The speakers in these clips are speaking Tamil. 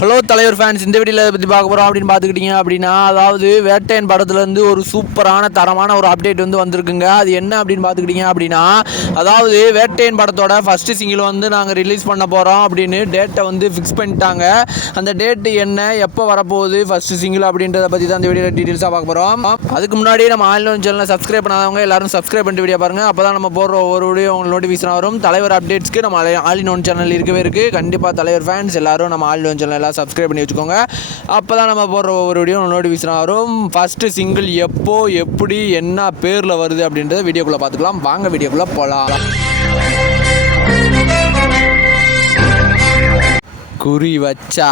ஹலோ தலைவர் ஃபேன்ஸ் இந்த வீடியோவில் பற்றி பார்க்க போகிறோம் அப்படின்னு பார்த்துக்கிட்டீங்க அப்படின்னா அதாவது வேட்டையன் படத்துலேருந்து ஒரு சூப்பரான தரமான ஒரு அப்டேட் வந்து வந்திருக்குங்க. அது என்ன அப்படின்னு பார்த்துக்கிட்டீங்க அப்படின்னா அதாவது வேட்டையன் படத்தோட ஃபஸ்ட்டு சிங்கிள் வந்து நாங்கள் ரிலீஸ் பண்ண போகிறோம் அப்படின்னு டேட்டை வந்து ஃபிக்ஸ் பண்ணிட்டாங்க. அந்த டேட்டு என்ன எப்போ வரப்போகுது ஃபஸ்ட்டு சிங்கிள் அப்படின்றத பற்றி தான் இந்த வீடியோவில் டீட்டெயில்ஸாக பார்க்க போகிறோம் அதுக்கு முன்னாடி நம்ம ஆன்லைன் சேனலை சப்ஸ்கிரைப் பண்ணாதவங்க எல்லாரும் சப்ஸ்கிரைப் பண்ணிட்டு வீடியோ பாருங்கள் அப்போ தான் நம்ம போடுற ஒவ்வொரு வீடியோ உங்களுக்கு நோட்டிஃபிகேஷன் வரும். தலைவர் அப்டேட்ஸ்க்கு நம்ம ஆலி நோன் ஒன் சேனல் இருக்கவே இருக்குது கண்டிப்பாக தலைவர் ஃபேன்ஸ் எல்லாரும் நம்ம ஆல் ஒன் சேனல் எல்லாம் சப்ஸ்கிரைப் பண்ணி வச்சுக்கோங்க. அப்போ தான் நம்ம போடுற ஒவ்வொரு வீடியோ நோட்டிஃபிகேஷன் வரும். ஃபஸ்ட்டு சிங்கிள் எப்போ எப்படி என்ன பேரில் வருது அப்படின்றத வீடியோக்குள்ளே பார்த்துக்கலாம். வாங்க வீடியோக்குள்ளே போகலாம் குறி வச்சா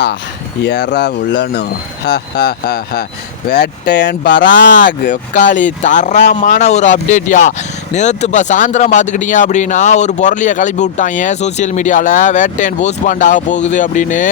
எற உள்ளனும் வேட்டையன் பராக். உக்காளி தரமான ஒரு அப்டேட்யா நேற்று இப்போ சாயந்தரம் பார்த்துக்கிட்டீங்க அப்படின்னா ஒரு பொருளியை கிளப்பி விட்டாங்க சோஷியல் மீடியாவில் வேட்டையன் போஸ்ட்பாண்ட் ஆக போகுது அப்படின்னு.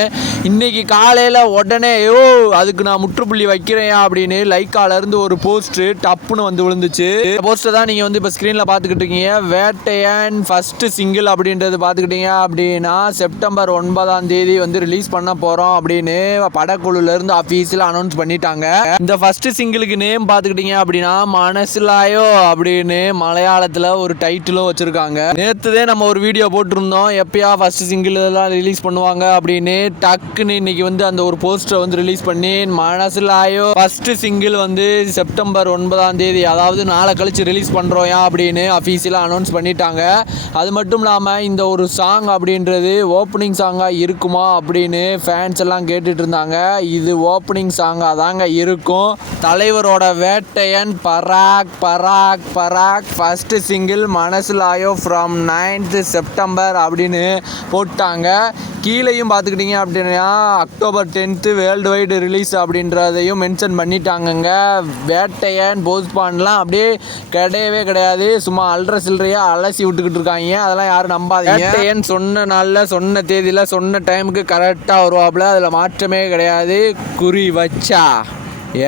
இன்னைக்கு காலையில் உடனே யோ அதுக்கு நான் முற்றுப்புள்ளி வைக்கிறேன் அப்படின்னு லைக்காலேருந்து ஒரு போஸ்ட்டு டப்புன்னு வந்து விழுந்துச்சு. போஸ்ட்டை தான் நீங்கள் வந்து இப்போ ஸ்க்ரீனில் பார்த்துக்கிட்டு இருக்கீங்க. வேட்டையன் ஃபஸ்ட்டு சிங்கிள் அப்படின்றது பார்த்துக்கிட்டீங்க அப்படின்னா செப்டம்பர் ஒன்பதாம் தேதி வந்து ரிலீஸ் பண்ண போகிறோம் அப்படின்னு படக்குழுலேருந்து ஆஃபீஸில் அனௌன்ஸ் பண்ணிட்டாங்க. இந்த ஃபஸ்ட்டு சிங்கிளுக்கு நேம் பார்த்துக்கிட்டீங்க அப்படின்னா மனசிலாயோ அப்படின்னு மலையாளத்தில் ஒரு டைட்டிலும் வச்சுருக்காங்க. நேற்றுதே நம்ம ஒரு வீடியோ போட்டிருந்தோம். எப்பயா ஃபஸ்ட்டு சிங்கிள் இதெல்லாம் ரிலீஸ் பண்ணுவாங்க அப்படின்னு டக் டக்குன்னு இன்னைக்கு வந்து அந்த ஒரு போஸ்டரை வந்து ரிலீஸ் பண்ணி மனசிலாயோ ஃபஸ்ட்டு சிங்கிள் வந்து செப்டம்பர் ஒன்பதாம் தேதி அதாவது நாளை கழிச்சு ரிலீஸ் பண்ணுறோம் அப்படின்னு அஃபீஷியலாக அனௌன்ஸ் பண்ணிட்டாங்க. அது மட்டும் இல்லாமல் இந்த ஒரு சாங் அப்படின்றது ஓப்பனிங் சாங்காக இருக்குமா அப்படின்னு ஃபேன்ஸ் எல்லாம் கேட்டுட்டு இருந்தாங்க. இது ஓப்பனிங் சாங்காக தாங்க இருக்கும். தலைவரோட வேட்டையன் பராக் பராக் பராக். First single Manasilaayo from ninth September அப்படின்னு போட்டாங்க. கீழேயும் பார்த்துக்கிட்டிங்க அப்படின்னா October tenth world wide release அப்படின்றதையும் மென்ஷன் பண்ணிட்டாங்கங்க. வேட்டையன் போஸ்பான்லாம் அப்படியே கிடையவே கிடையாது. சும்மா அல்ற சில்லறையாக அலசி விட்டுக்கிட்டு இருக்காங்க. அதெல்லாம் யாரும் நம்பாதீங்க. வேட்டையன் சொன்ன நாளில் சொன்ன தேதியில் சொன்ன டைமுக்கு கரெக்டாக வருவாப்புல. அதில் மாற்றமே கிடையாது. குறி வச்சா.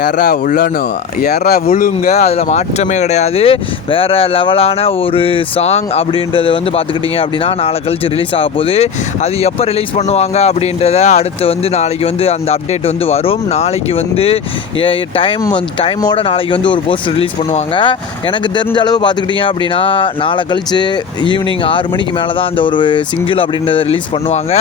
ஏறா உள்ளணும். ஏறா விழுங்க. அதில் மாற்றமே கிடையாது. வேறு லெவலான ஒரு சாங் அப்படின்றது வந்து பார்த்துக்கிட்டிங்க அப்படின்னா நாளை கழிச்சு ரிலீஸ் ஆக போகுது. அது எப்போ ரிலீஸ் பண்ணுவாங்க அப்படின்றத அடுத்து வந்து நாளைக்கு வந்து அந்த அப்டேட் வந்து வரும். நாளைக்கு வந்து டைம் வந்து டைமோட நாளைக்கு வந்து ஒரு போஸ்ட் ரிலீஸ் பண்ணுவாங்க. எனக்கு தெரிஞ்ச அளவு பார்த்துக்கிட்டிங்க அப்படின்னா நாளை கழிச்சு ஈவினிங் ஆறு மணிக்கு மேலே தான் அந்த ஒரு சிங்கிள் அப்படின்றத ரிலீஸ் பண்ணுவாங்க.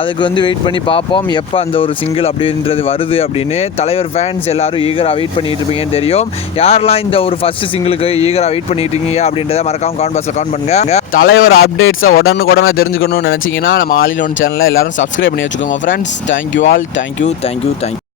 அதுக்கு வந்து வெயிட் பண்ணி பார்ப்போம். எப்போ அந்த ஒரு சிங்கிள் அப்படின்றது வருது அப்படின்னு. தலைவர் ஃபேன்ஸ் எல்லாரும் ஈகராக வெயிட் பண்ணிகிட்டு இருப்பீங்கன்னு தெரியும். யாரெல்லாம் இந்த ஒரு ஃபர்ஸ்ட் சிங்கிளுக்கு ஈகராக வெயிட் பண்ணிட்டு இருக்கீங்க அப்படின்றத மறக்காம கான் பாக்ஸில் கான் பண்ணுங்க. தலைவர் அப்டேட்ஸை உடனுக்குடனே தெரிஞ்சுக்கணும்னு நினச்சிங்கன்னா நம்ம ஆலின் ஒன் சேனலில் எல்லாரும் சப்ஸ்கிரைப் பண்ணி வச்சுக்கோங்க friends thank you all thank you thank you thank you